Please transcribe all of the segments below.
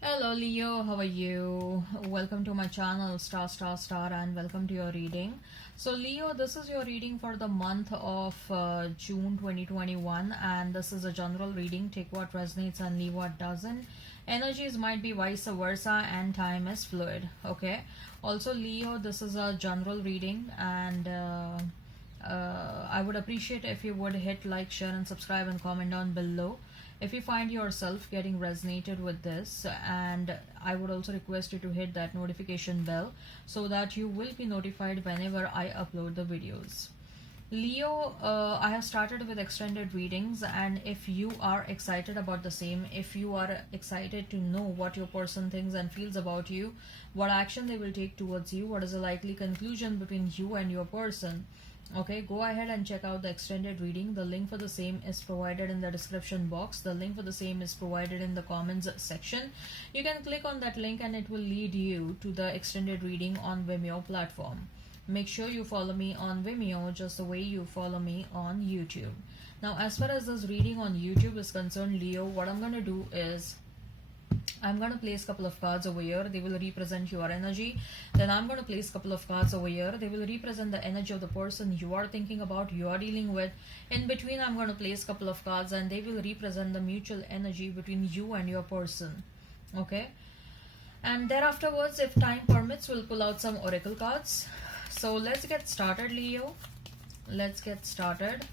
Hello Leo, how are you? Welcome to my channel star and welcome to your reading. So Leo, this is your reading for the month of June 2021 and this is a general reading. Take what resonates and leave what doesn't. Energies might be vice versa and time is fluid. Okay. Also Leo, this is a general reading and I would appreciate if you would hit like, share and subscribe and comment down below if you find yourself getting resonated with this, and I would also request you to hit that notification bell so that you will be notified whenever I upload the videos. Leo, I have started with extended readings, and if you are excited about the same, if you are excited to know what your person thinks and feels about you, what action they will take towards you, what is the likely conclusion between you and your person, okay, go ahead and check out the extended reading. The link for the same is provided in the description box. The link for the same is provided in the comments section. You can click on that link and it will lead you to the extended reading on Vimeo platform. Make sure you follow me on Vimeo just the way you follow me on YouTube. Now as far as this reading on YouTube is concerned, Leo, what I'm going to do is I'm going to place a couple of cards over here. They will represent your energy. Then I'm going to place a couple of cards over here. They will represent the energy of the person you are thinking about, you are dealing with. In between, I'm going to place a couple of cards and they will represent the mutual energy between you and your person. Okay. And thereafterwards, if time permits, we'll pull out some oracle cards. So let's get started, Leo. Let's get started.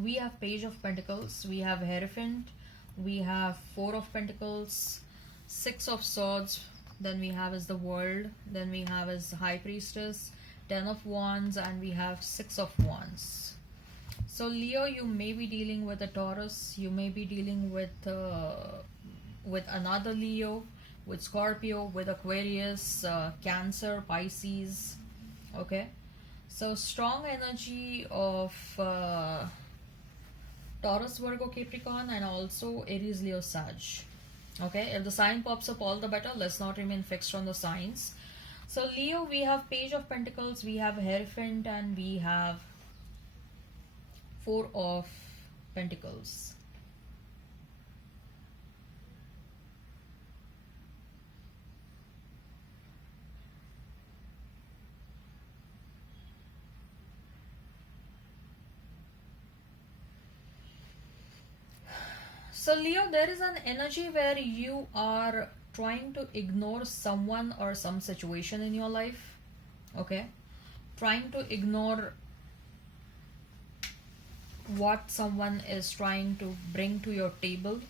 We have Page of Pentacles, we have Hierophant, we have Four of Pentacles, Six of Swords, then we have as the World, then we have as High Priestess, Ten of Wands, and we have Six of Wands. So Leo, you may be dealing with a Taurus, you may be dealing with another Leo, with Scorpio, with Aquarius, Cancer, Pisces. Okay, so strong energy of Taurus, Virgo, Capricorn, and also Aries, Leo, Sag. Okay, if the sign pops up, all the better. Let's not remain fixed on the signs. So Leo, we have Page of Pentacles, we have Hierophant, and we have Four of Pentacles. So Leo, there is an energy where you are trying to ignore someone or some situation in your life. Okay, trying to ignore what someone is trying to bring to your table,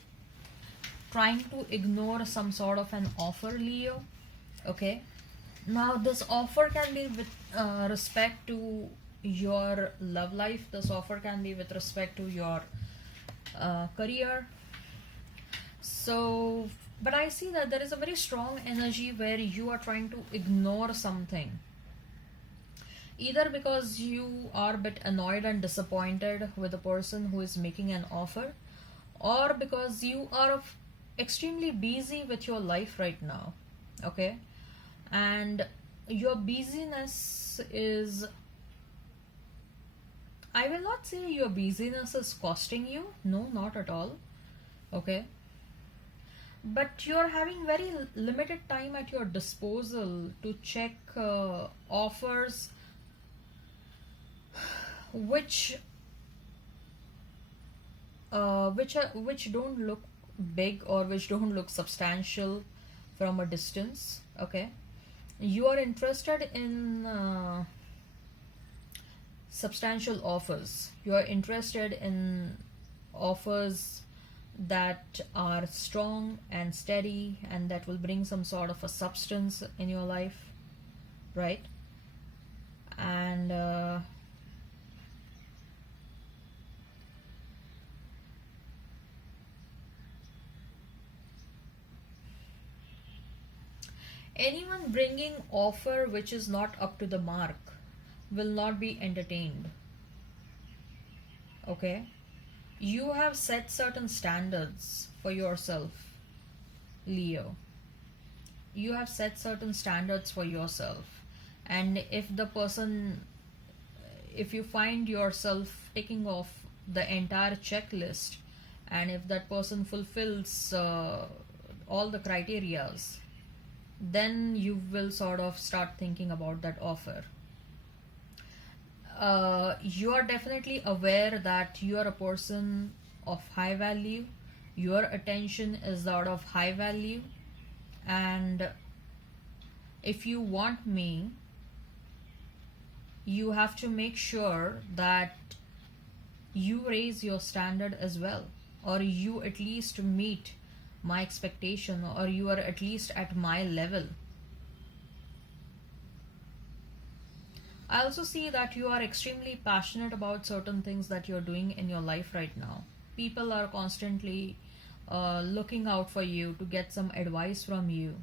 trying to ignore some sort of an offer, Leo. Okay, now this offer can be with respect to your love life. This offer can be with respect to your career. So but I see that there is a very strong energy where you are trying to ignore something, either because you are a bit annoyed and disappointed with the person who is making an offer, or because you are extremely busy with your life right now. Okay, and your busyness is, I will not say your busyness is costing you, no, not at all. Okay, but you're having very limited time at your disposal to check offers which which don't look big or which don't look substantial from a distance. Okay, you are interested in substantial offers. You are interested in offers that are strong and steady and that will bring some sort of a substance in your life, right? And anyone bringing offer which is not up to the mark will not be entertained. Okay, you have set certain standards for yourself, Leo, you have set certain standards for yourself, and if you find yourself ticking off the entire checklist, and if that person fulfills all the criterias, then you will sort of start thinking about that offer. You are definitely aware that you are a person of high value, your attention is that of high value, and if you want me, you have to make sure that you raise your standard as well, or you at least meet my expectation, or you are at least at my level. I also see that you are extremely passionate about certain things that you're doing in your life right now. People are constantly looking out for you to get some advice from you.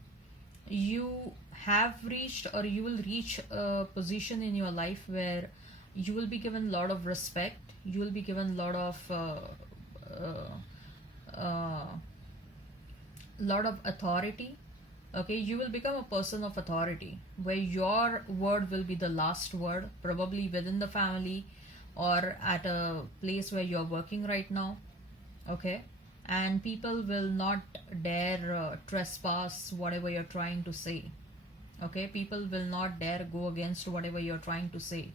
You have reached, or you will reach a position in your life where you will be given a lot of respect, you will be given a lot of authority. Okay, you will become a person of authority where your word will be the last word, probably within the family or at a place where you're working right now. Okay, and people will not dare trespass whatever you're trying to say. Okay, people will not dare go against whatever you're trying to say.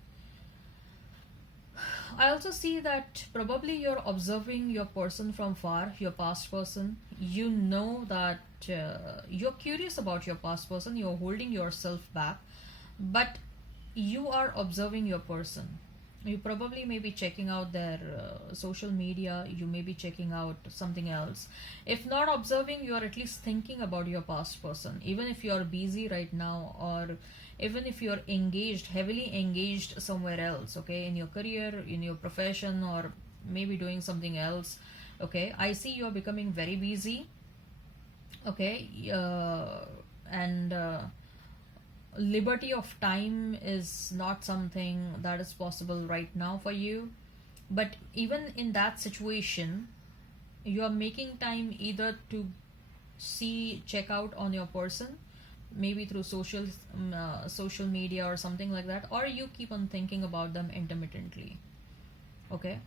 I also see that probably you're observing your person from far, your past person. You know that you're curious about your past person, you're holding yourself back, but you are observing your person. You probably may be checking out their social media, you may be checking out something else. If not observing, you are at least thinking about your past person, even if you are busy right now, or even if you're engaged, heavily engaged somewhere else, okay, in your career, in your profession, or maybe doing something else. Okay, I see you're becoming very busy. Okay, and liberty of time is not something that is possible right now for you. But even in that situation, you are making time either to check out on your person, maybe through social media or something like that, or you keep on thinking about them intermittently. Okay,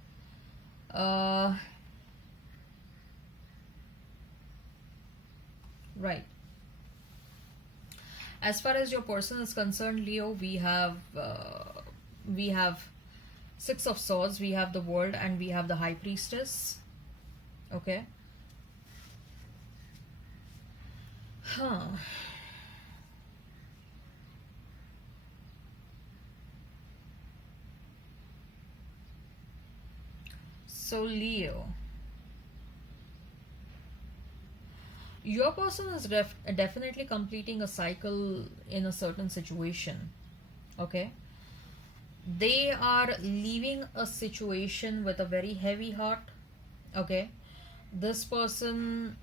right. As far as your person is concerned, Leo, we have Six of Swords, we have the World, and we have the High Priestess. Okay. Huh. So Leo, your person is definitely completing a cycle in a certain situation. Okay, they are leaving a situation with a very heavy heart. Okay, this person,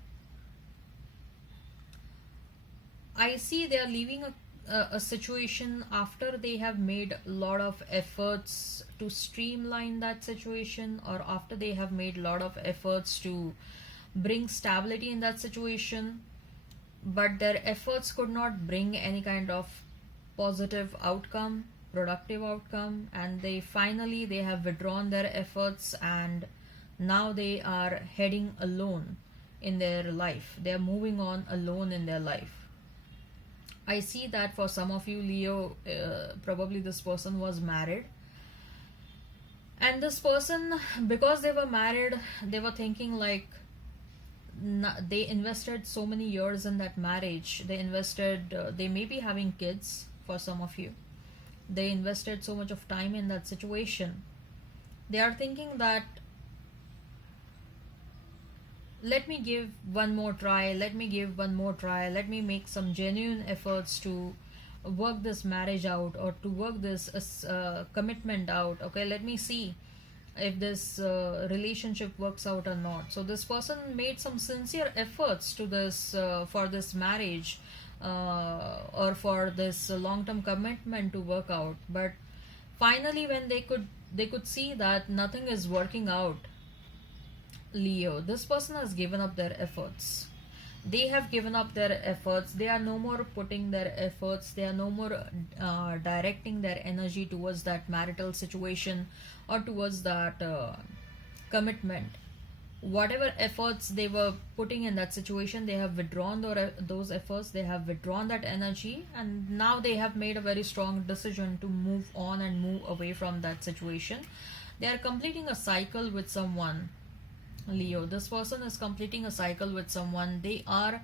I see they are leaving a situation after they have made a lot of efforts to streamline that situation, or after they have made a lot of efforts to bring stability in that situation, but their efforts could not bring any kind of positive outcome, productive outcome, and they have withdrawn their efforts, and now they are heading alone in their life. They are moving on alone in their life. I see that for some of you, Leo, probably this person was married, and this person, because they were married, they were thinking like, they invested so many years in that marriage. They invested, they may be having kids for some of you. They invested so much of time in that situation. They are thinking that, let me give one more try, let me give one more try, let me make some genuine efforts to work this marriage out, or to work this commitment out. Okay, let me see if this relationship works out or not. So this person made some sincere efforts to this for this marriage, or for this long-term commitment to work out, but finally when they could see that nothing is working out, Leo, this person has given up their efforts. They have given up their efforts. They are no more putting their efforts. They are no more directing their energy towards that marital situation or towards that commitment. Whatever efforts they were putting in that situation, they have withdrawn those efforts, they have withdrawn that energy, and now they have made a very strong decision to move on and move away from that situation. They are completing a cycle with someone, Leo. This person is completing a cycle with someone. They are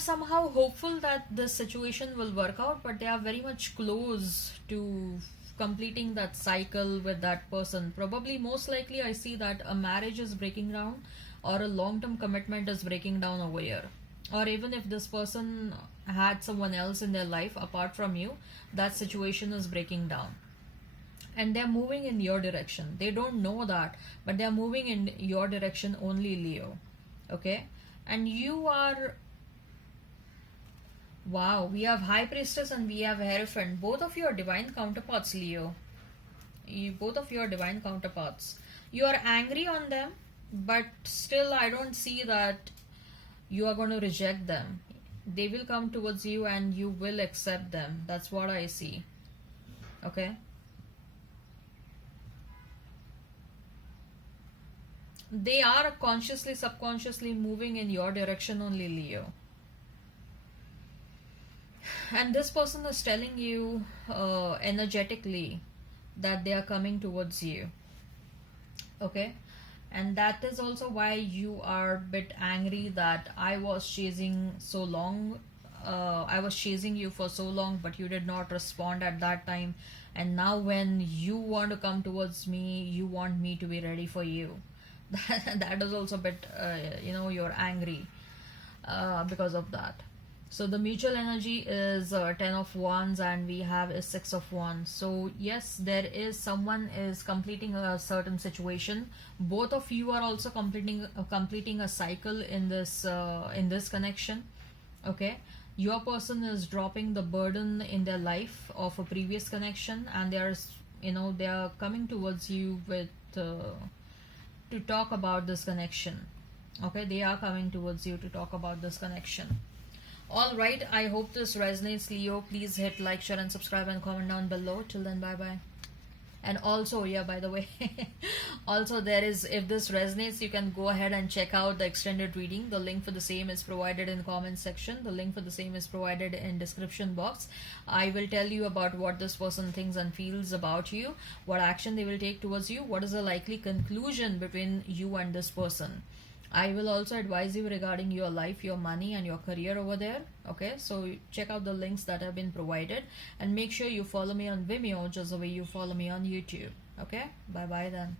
somehow hopeful that this situation will work out, but they are very much close to completing that cycle with that person. Probably, most likely, I see that a marriage is breaking down or a long term commitment is breaking down over here. Or even if this person had someone else in their life apart from you, that situation is breaking down. And they're moving in your direction. They don't know that, but they're moving in your direction only, Leo. Okay? And you are. Wow, we have High Priestess and we have Hierophant. Both of you are divine counterparts, Leo. Both of you are divine counterparts. You are angry on them, but still, I don't see that you are going to reject them. They will come towards you and you will accept them. That's what I see. Okay? They are consciously, subconsciously moving in your direction only, Leo. And this person is telling you energetically that they are coming towards you. Okay? And that is also why you are a bit angry that I was chasing so long. I was chasing you for so long, but you did not respond at that time. And now, when you want to come towards me, you want me to be ready for you. That is also a bit, you're angry because of that. So the mutual energy is 10 of wands and we have is 6 of wands. So yes, there is someone is completing a certain situation. Both of you are also completing a cycle in this connection. Okay, your person is dropping the burden in their life of a previous connection, and they are coming towards you with to talk about this connection. Okay, they are coming towards you to talk about this connection. All right, I hope this resonates, Leo. Please hit like, share, and subscribe and comment down below. Till then, bye bye. And also, yeah, by the way, also there is, if this resonates, you can go ahead and check out the extended reading. The link for the same is provided in the comment section. The link for the same is provided in description box. I will tell you about what this person thinks and feels about you, what action they will take towards you, what is the likely conclusion between you and this person. I will also advise you regarding your life, your money, and your career over there. Okay, so check out the links that have been provided and make sure you follow me on Vimeo just the way you follow me on YouTube. Okay, bye bye then.